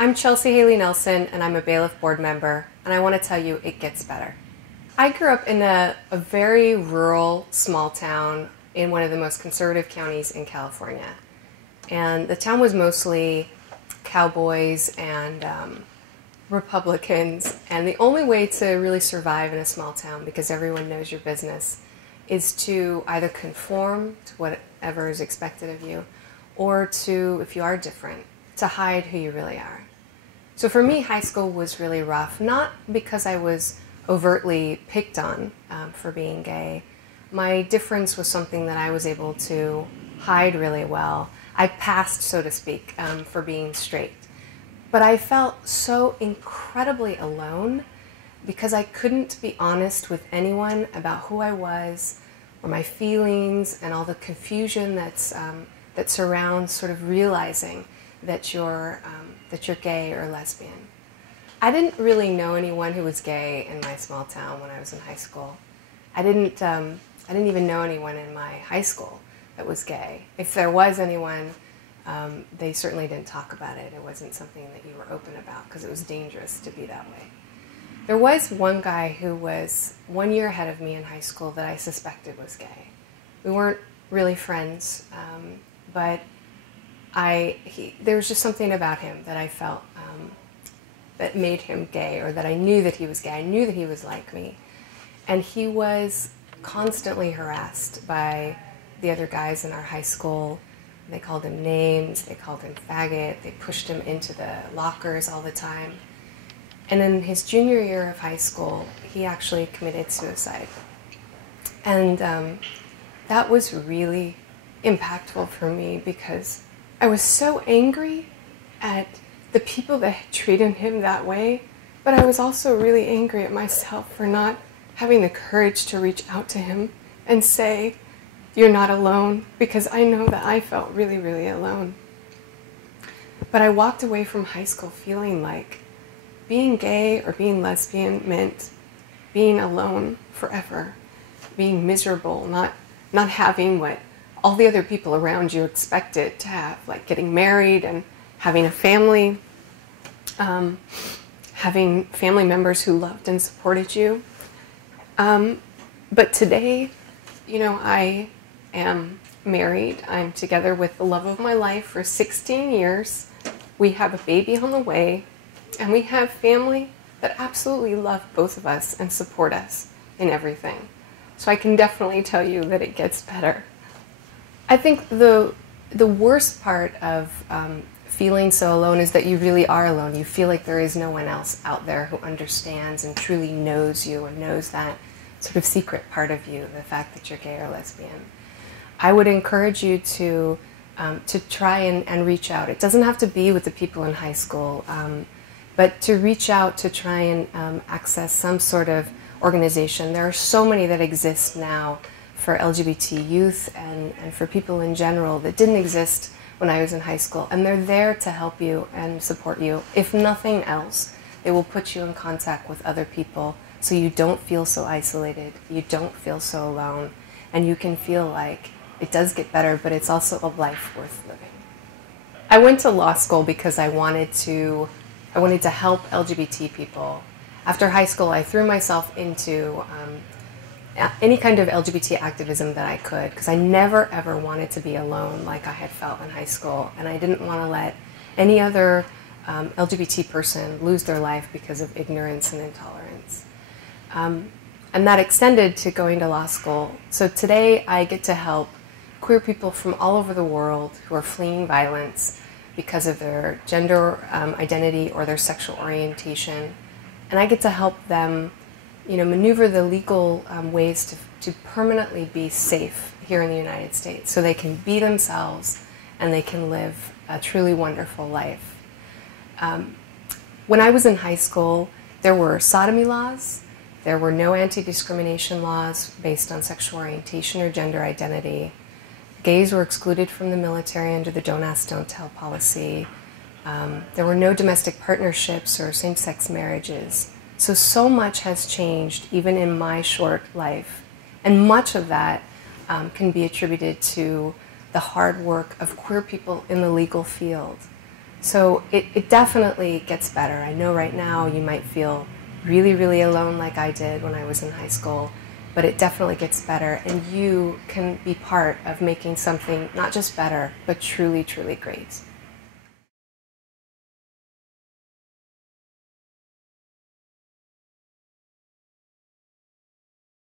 I'm Chelsea HaleyNelson, and I'm a BALIF Board member, and I want to tell you it gets better. I grew up in a very rural, small town in one of the most conservative counties in California. And the town was mostly cowboys and Republicans, and the only way to really survive in a small town, because everyone knows your business, is to either conform to whatever is expected of you, or to, if you are different, to hide who you really are. So for me, high school was really rough, not because I was overtly picked on for being gay. My difference was something that I was able to hide really well. I passed, so to speak, for being straight. But I felt so incredibly alone because I couldn't be honest with anyone about who I was or my feelings and all the confusion that surrounds sort of realizing that you're gay or lesbian. I didn't really know anyone who was gay in my small town when I was in high school. I didn't even know anyone in my high school that was gay. If there was anyone, they certainly didn't talk about it. It wasn't something that you were open about because it was dangerous to be that way. There was one guy who was 1 year ahead of me in high school that I suspected was gay. We weren't really friends, but there was just something about him that I felt that made him gay, or that I knew that he was gay. I knew that he was like me. And he was constantly harassed by the other guys in our high school. They called him names, they called him faggot, they pushed him into the lockers all the time. And in his junior year of high school, he actually committed suicide. And that was really impactful for me because I was so angry at the people that had treated him that way, but I was also really angry at myself for not having the courage to reach out to him and say, "You're not alone," because I know that I felt really, really alone. But I walked away from high school feeling like being gay or being lesbian meant being alone forever, being miserable, not having what all the other people around you expected to have, like getting married and having a family, having family members who loved and supported you. But today, you know, I am married. I'm together with the love of my life for 16 years. We have a baby on the way, and we have family that absolutely love both of us and support us in everything. So I can definitely tell you that it gets better. I think the worst part of feeling so alone is that you really are alone. You feel like there is no one else out there who understands and truly knows you and knows that sort of secret part of you, the fact that you're gay or lesbian. I would encourage you to try and reach out. It doesn't have to be with the people in high school, but to reach out to try and access some sort of organization. There are so many that exist now for LGBT youth and for people in general that didn't exist when I was in high school, and they're there to help you and support you. If nothing else, they will put you in contact with other people so you don't feel so isolated, you don't feel so alone, and you can feel like it does get better, but it's also a life worth living. I went to law school because I wanted to help LGBT people. After high school, I threw myself into any kind of LGBT activism that I could, because I never ever wanted to be alone like I had felt in high school, and I didn't want to let any other LGBT person lose their life because of ignorance and intolerance. And that extended to going to law school. So today I get to help queer people from all over the world who are fleeing violence because of their gender identity or their sexual orientation. And I get to help them, you know, maneuver the legal ways to permanently be safe here in the United States so they can be themselves and they can live a truly wonderful life. When I was in high school, there were sodomy laws, there were no anti-discrimination laws based on sexual orientation or gender identity. Gays were excluded from the military under the Don't Ask, Don't Tell policy. There were no domestic partnerships or same-sex marriages. So much has changed even in my short life. And much of that can be attributed to the hard work of queer people in the legal field. So it definitely gets better. I know right now you might feel really, really alone like I did when I was in high school, but it definitely gets better, and you can be part of making something not just better, but truly, truly great.